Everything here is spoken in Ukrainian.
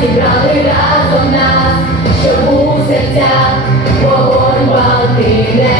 зібрали разом нас, щоб у серця вогонь балтине.